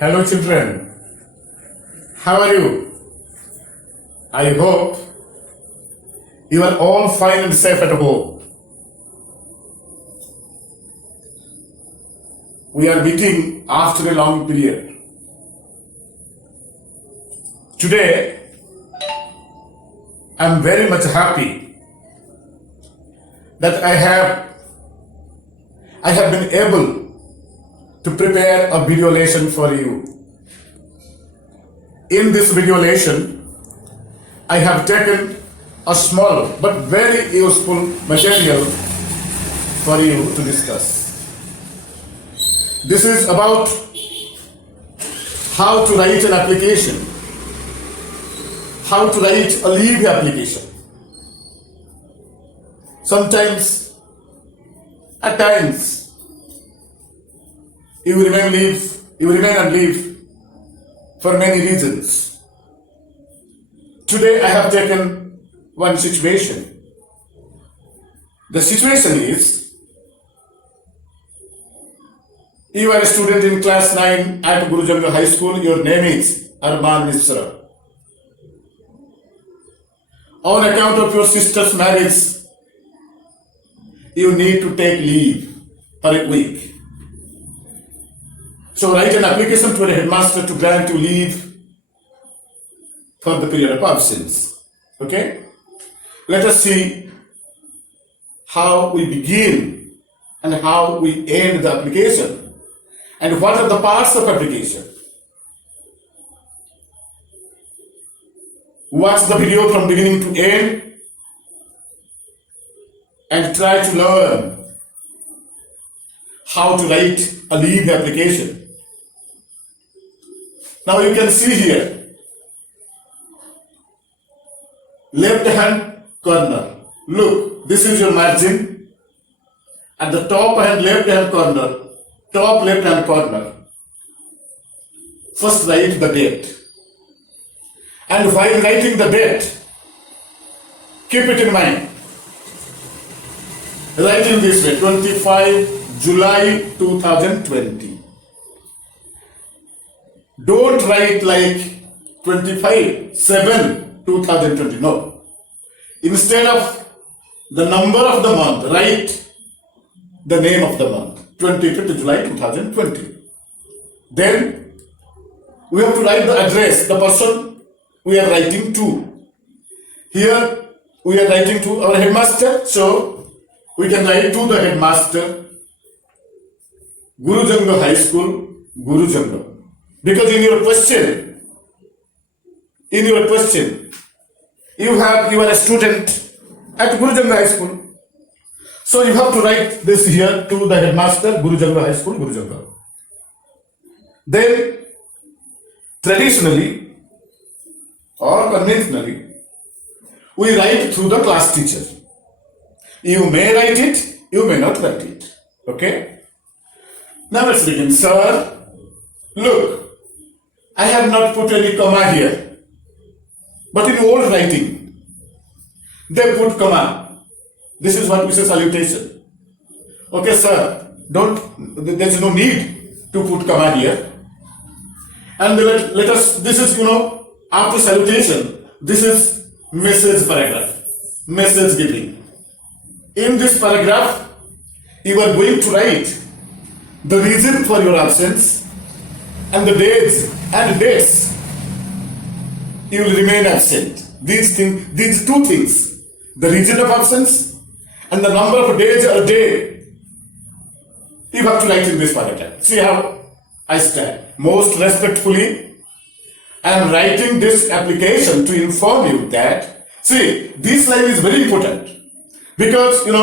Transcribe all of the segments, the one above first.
Hello children, how are you? I hope you are all fine and safe at home. We are meeting after a long period. Today, I am very much happy that I have been able to prepare a video lesson for you. In this video lesson, I have taken a small but very useful material for you to discuss. This is about how to write an application, how to write a leave application. Sometimes, at times, you remain on leave for many reasons. Today I have taken one situation. The situation is, you are a student in class 9 at Guru Janga High School. Your name is Arman Misra. On account of your sister's marriage, you need to take leave for a week. So write an application to the headmaster to grant you leave for the period of absence. Okay? Let us see how we begin and how we end the application and what are the parts of application. Watch the video from beginning to end and try to learn how to write a leave application. Now you can see here, left hand corner. Look, this is your margin. At the top and left hand corner, top left hand corner, first write the date. And while writing the date, keep it in mind. Write in this way, 25 July 2020. Don't write like 25/7/2020. No. Instead of the number of the month, write the name of the month, 25th July 2020. Then we have to write the address, the person we are writing to. Here we are writing to our headmaster, so we can write to the headmaster, Guru Janga High School, Guru Janga. Because in your question, you are a student at Guru Janga High School. So you have to write this here to the headmaster, Guru Janga High School, Guru Janga. Then, traditionally or conventionally, we write through the class teacher. You may write it, you may not write it. Okay? Now let's begin. Sir, look, I have not put any comma here. But in old writing, they put comma. This is what we say salutation. Okay, sir, there's no need to put comma here. And let us, this is, after salutation, this is message paragraph, message giving. In this paragraph, you are going to write the reason for your absence and the dates you will remain absent. These two things, the reason of absence and the number of days a day, you have to write in this paragraph. See how I stand. Most respectfully, I am writing this application to inform you that, see, this line is very important because, in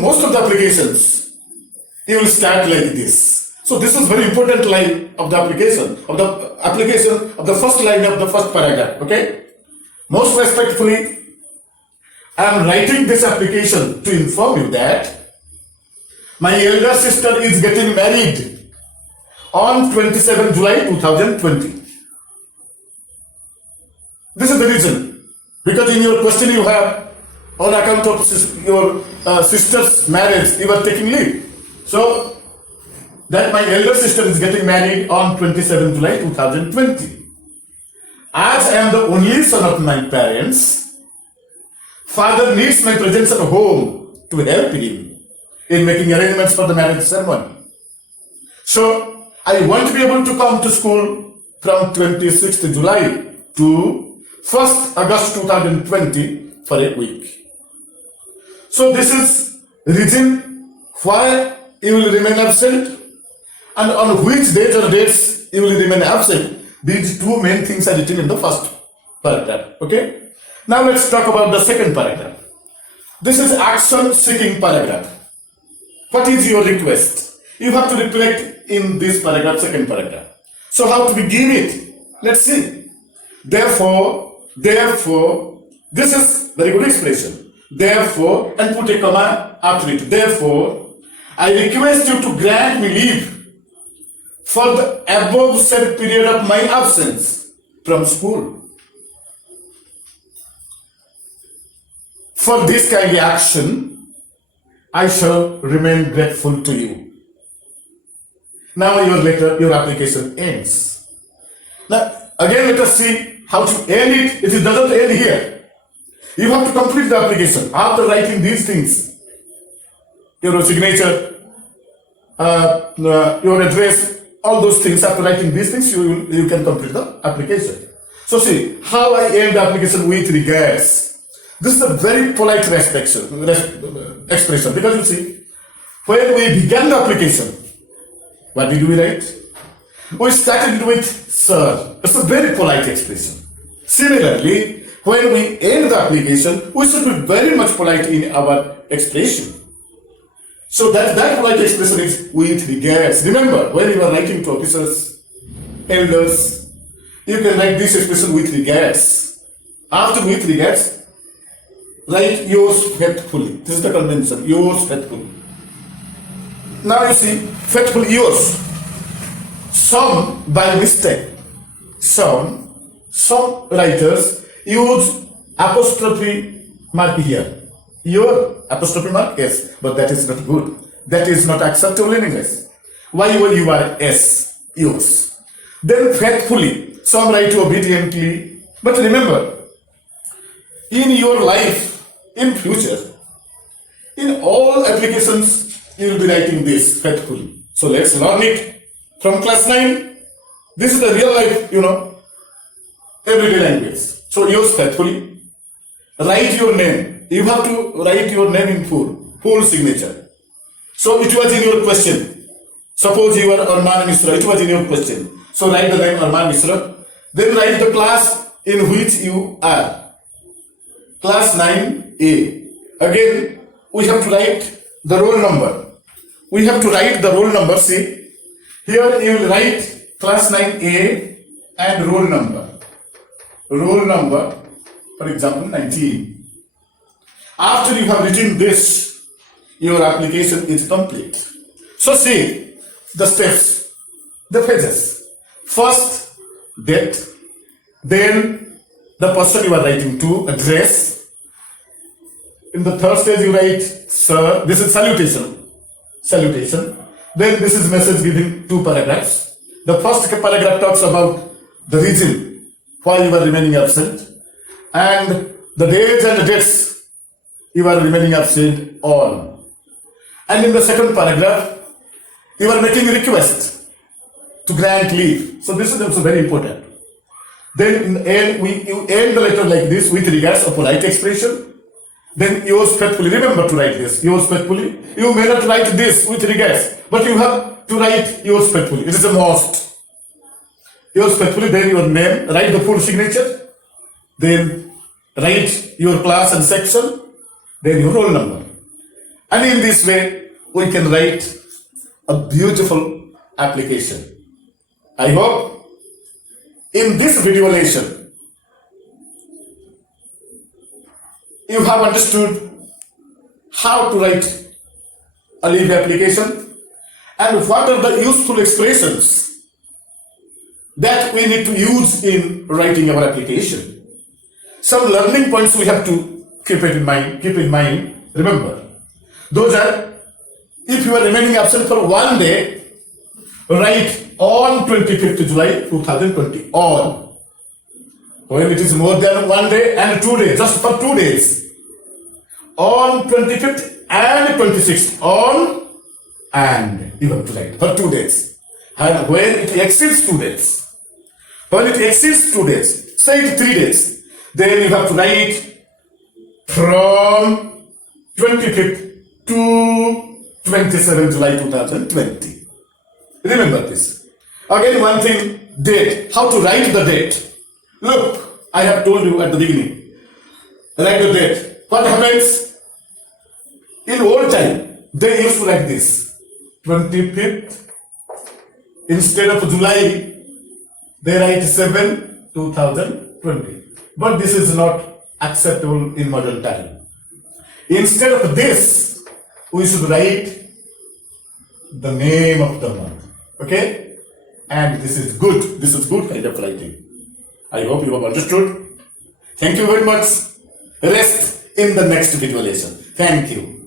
most of the applications, you will start like this. So this is very important line of the application of the first line of the first paragraph. Okay? Most respectfully, I am writing this application to inform you that my elder sister is getting married on 27 July 2020. This is the reason. Because in your question you have, on account of your sister's marriage, you are taking leave. So that my elder sister is getting married on 27 July 2020. As I am the only son of my parents, father needs my presence at home to help him in making arrangements for the marriage ceremony. So I won't be able to come to school from 26th July to 1st August 2020 for a week. So this is reason why you will remain absent and on which days or dates you will remain absent. These two main things are written in the first paragraph. Okay. Now let's talk about the second paragraph. This is action seeking paragraph. What is your request? You have to reflect in this paragraph, second paragraph. So how to begin it? Let's see. Therefore, this is very good expression. Therefore, and put a comma after it. Therefore, I request you to grant me leave for the above said period of my absence from school. For this kind of action, I shall remain grateful to you. Now your application ends. Now, again, let us see how to end it. It doesn't end here. You have to complete the application after writing these things. Your signature, your address, all those things. After writing these things, you can complete the application. So see, how I end the application with regards. This is a very polite expression because you see, when we began the application, what did we write? We started with sir. It's a very polite expression. Similarly, when we end the application, we should be very much polite in our expression. So that polite expression is with regards. Remember, when you are writing to officers, elders, you can write this expression with regards. After with regards, write yours faithfully. This is the convention, yours faithfully. Now you see, faithful yours. Some by mistake, some writers use apostrophe mark here. Your apostrophe mark, yes, but that is not good. That is not acceptable in English. Why you are S, yours. Then faithfully, some write obediently. But remember, in your life, in future, in all applications, you will be writing this faithfully. So let's learn it from class 9. This is the real life, everyday language. So yours faithfully. Write your name. You have to write your name in full signature. So it was in your question. Suppose you are Arman Misra, it was in your question. So write the name Arman Misra. Then write the class in which you are. Class 9A. Again, we have to write the roll number. We have to write the roll number. See, here you will write class 9A and roll number. Roll number, for example, 19. After you have written this, your application is complete. So see the steps, the phases. First, date. Then the person you are writing to, address. In the third stage, you write, sir. This is salutation. Salutation. Then this is message giving 2 paragraphs. The first paragraph talks about the reason why you are remaining absent and the days and the dates you are remaining absent on. And in the second paragraph, you are making a request to grant leave. So this is also very important. Then in the end, you end the letter like this with regards of polite expression. Then yours faithfully. Remember to write this. Yours faithfully. You may not write this with regards, but you have to write yours faithfully. It is a must. Yours faithfully. Then your name. Write the full signature. Then write your class and section. Then your roll number. And in this way, we can write a beautiful application. I hope in this video lesson, you have understood how to write a leave application and what are the useful expressions that we need to use in writing our application. Some learning points we have to keep in mind. Remember, those are, if you are remaining absent for 1 day, write on 25th July 2020. On. When it is more than 1 day and 2 days, just for 2 days. On 25th and 26th. On and you have to write for 2 days. And when it exceeds 2 days, when it exceeds 2 days, say it 3 days, then you have to write from 25th to 27th July 2020. Remember this. Again, one thing, date. How to write the date. Look, I have told you at the beginning. Write the date. What happens? In old time, they used to write this. 25th. Instead of July, they write 7, 2020. But this is not acceptable in modern time. Instead of this, we should write the name of the month. Okay? And this is good. This is good kind of writing. I hope you have understood. Thank you very much. Rest in the next video lesson. Thank you.